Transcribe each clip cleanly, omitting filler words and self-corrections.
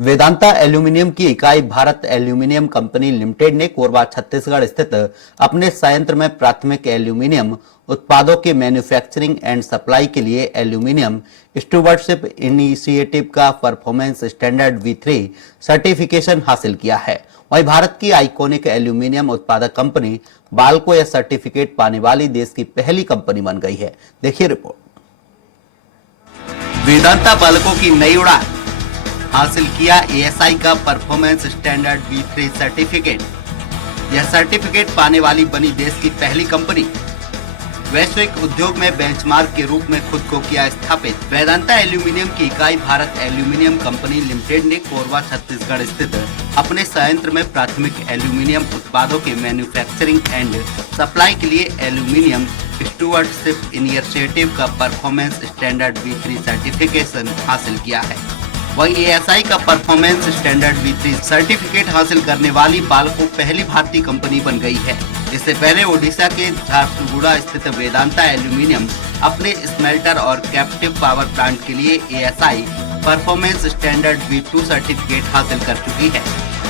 Vedanta aluminium की इकाई Bharat aluminium company limited ने कोरबा छत्तीसगढ़ स्थित अपने संयंत्र में प्राथमिक एल्यूमिनियम उत्पादों के मैन्युफैक्चरिंग एंड सप्लाई के लिए एल्यूमिनियम स्टूवर्डशिप इनिशिएटिव का परफॉर्मेंस स्टैंडर्ड V3 सर्टिफिकेशन हासिल किया है। वहीं भारत की आइकॉनिक एल्यूमिनियम उत्पादक कंपनी बाल्को यह सर्टिफिकेट पाने वाली देश की पहली कंपनी बन गई है। देखिए रिपोर्ट। वेदांता बाल्को की नई उड़ान, हासिल किया ASI का परफॉर्मेंस स्टैंडर्ड V3 सर्टिफिकेट। यह सर्टिफिकेट पाने वाली बनी देश की पहली कंपनी। वैश्विक उद्योग में बेंचमार्क के रूप में खुद को किया स्थापित। वेदांता एल्यूमिनियम की इकाई भारत एल्यूमिनियम कंपनी लिमिटेड ने कोरबा छत्तीसगढ़ स्थित अपने संयंत्र में प्राथमिक एल्यूमिनियम उत्पादों के मैन्युफैक्चरिंग एंड सप्लाई के लिए एल्यूमिनियम स्टूवर्डशिप इनिशिएटिव का परफॉर्मेंस स्टैंडर्ड V3 सर्टिफिकेशन हासिल किया है। वहीं ASI का परफॉर्मेंस स्टैंडर्ड V3 सर्टिफिकेट हासिल करने वाली बाल्को पहली भारतीय कंपनी बन गई है। इससे पहले ओडिशा के झारसुगुड़ा स्थित वेदांता एल्यूमिनियम अपने स्मेल्टर और कैप्टिव पावर प्लांट के लिए ASI performance standard V2 certificate हासिल कर चुकी है।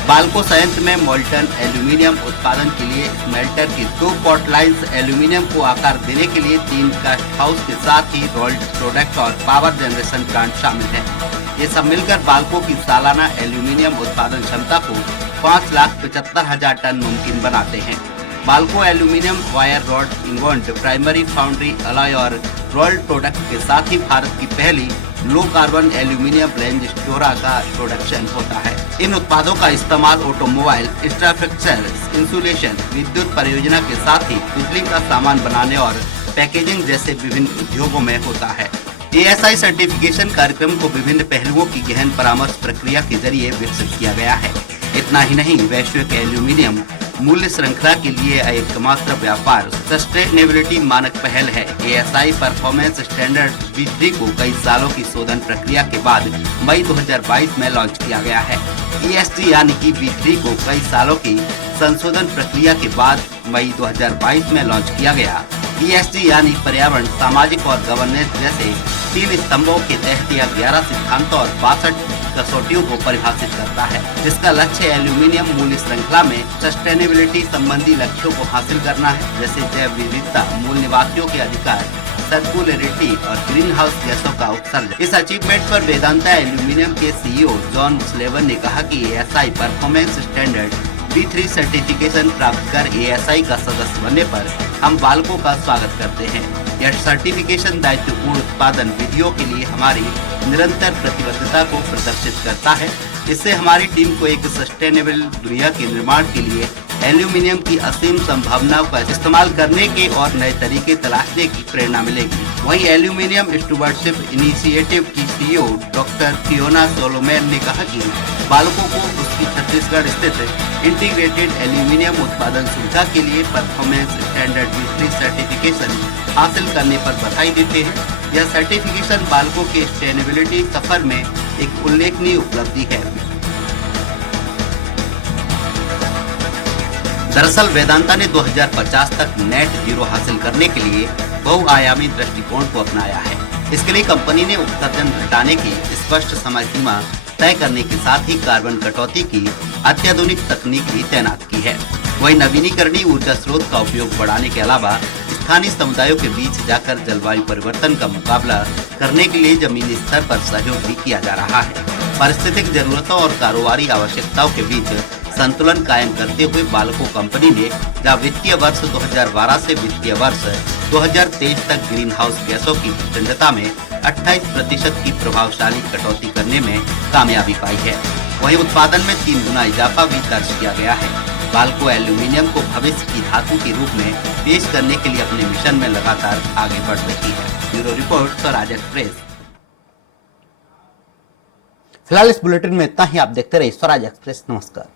बाल्को संयंत्र में मोल्टन एल्यूमिनियम उत्पादन के लिए स्मेल्टर की 2 पॉट लाइन्स, एल्यूमिनियम को आकार देने के लिए 3 कास्ट हाउस के साथ ही रोल्ड प्रोडक्ट और पावर जनरेशन प्लांट शामिल है। ये सब मिलकर बाल्को की सालाना एल्यूमिनियम उत्पादन क्षमता को 5,75,000 टन मुमकिन बनाते हैं। Balco aluminium wire rod, ingot, primary foundry, alloy और रोल्ड प्रोडक्ट के साथ ही भारत की पहली लो कार्बन एल्यूमिनियम रेंज स्टोरा का प्रोडक्शन होता है। इन उत्पादों का इस्तेमाल ऑटोमोबाइल, इंफ्रास्ट्रक्चर, इंसुलेशन, विद्युत परियोजना के साथ ही बिजली का सामान बनाने और पैकेजिंग जैसे विभिन्न उद्योगों में होता है। ASI सर्टिफिकेशन कार्यक्रम को विभिन्न पहलुओं की गहन परामर्श प्रक्रिया के जरिए विकसित किया गया है। इतना ही नहीं, वैश्विक एल्यूमिनियम मूल्य श्रृंखला के लिए एकमात्र व्यापार सस्टेनेबिलिटी मानक पहल है। ASI परफॉर्मेंस स्टैंडर्ड V3 को कई सालों की शोधन प्रक्रिया के बाद मई 2022 में लॉन्च किया गया है। ESG यानी कि V3 को कई सालों की संशोधन प्रक्रिया के बाद मई 2022 में लॉन्च किया गया। ESG यानी पर्यावरण, सामाजिक और गवर्नेंस जैसे 3 स्तंभों के तहत यह 11 सिद्धांतों और 62 कसौटियों को परिभाषित करता है, जिसका लक्ष्य एल्यूमिनियम मूल्य श्रृंखला में सस्टेनेबिलिटी संबंधी लक्ष्यों को हासिल करना है, जैसे जैव विविधता, मूल निवासियों के अधिकार, सर्कुलरिटी और ग्रीन हाउस गैसों का उत्सर्जन। इस अचीवमेंट पर वेदांता एल्यूमिनियम के CEO जॉन स्लेवन ने कहा कि ASI performance standard V3 certification प्राप्त कर ASI का सदस्य बनने पर हम बाल्को का स्वागत करते हैं। यह सर्टिफिकेशन दायित्वपूर्ण उत्पादन विधियों के लिए हमारी निरंतर प्रतिबद्धता को प्रदर्शित करता है। इससे हमारी टीम को एक सस्टेनेबल दुनिया के निर्माण के लिए एल्यूमिनियम की असीम संभावनाओं का इस्तेमाल करने के और नए तरीके तलाशने की प्रेरणा मिलेगी। वहीं एल्यूमिनियम स्टूवर्डशिप इनिशिएटिव की CEO डॉक्टर फियोना सोलोमैन ने कहा कि बाल्को को उसकी छत्तीसगढ़ स्थित इंटीग्रेटेड एल्यूमिनियम उत्पादन सुविधा के लिए परफॉर्मेंस स्टैंडर्ड V3 सर्टिफिकेशन हासिल करने पर बधाई देते हैं। यह सर्टिफिकेशन बाल्को के सस्टेनेबिलिटी सफर में एक उल्लेखनीय उपलब्धि है। दरअसल वेदांता ने 2050 तक नेट जीरो हासिल करने के लिए बहुआयामी दृष्टिकोण को अपनाया है। इसके लिए कंपनी ने उत्सर्जन घटाने की स्पष्ट समय सीमा तय करने के साथ ही कार्बन कटौती की अत्याधुनिक तकनीक भी तैनात की है। वहीं नवीनीकरणीय ऊर्जा स्रोत का उपयोग बढ़ाने के अलावा स्थानीय समुदायों के बीच जाकर जलवायु परिवर्तन का मुकाबला करने के लिए जमीनी स्तर पर सहयोग भी किया जा रहा है। पारिस्थितिक जरूरतों और कारोबारी आवश्यकताओं के बीच संतुलन कायम करते हुए बाल्को कंपनी ने जहां वित्तीय वर्ष 2012 से वित्तीय वर्ष 2023 तक ग्रीन हाउस गैसों की प्रचंडता में 28% की प्रभावशाली कटौती करने में कामयाबी पाई है, वहीं उत्पादन में 3 गुना इजाफा भी दर्ज किया गया है। बाल्को एल्यूमिनियम को भविष्य की धातु के रूप में पेश करने के लिए अपने मिशन में लगातार आगे बढ़ रही है। Bureau report, Swaraj express. फिलहाल इस बुलेटिन में इतना ही। आप देखते रहिए स्वराज एक्सप्रेस। नमस्कार।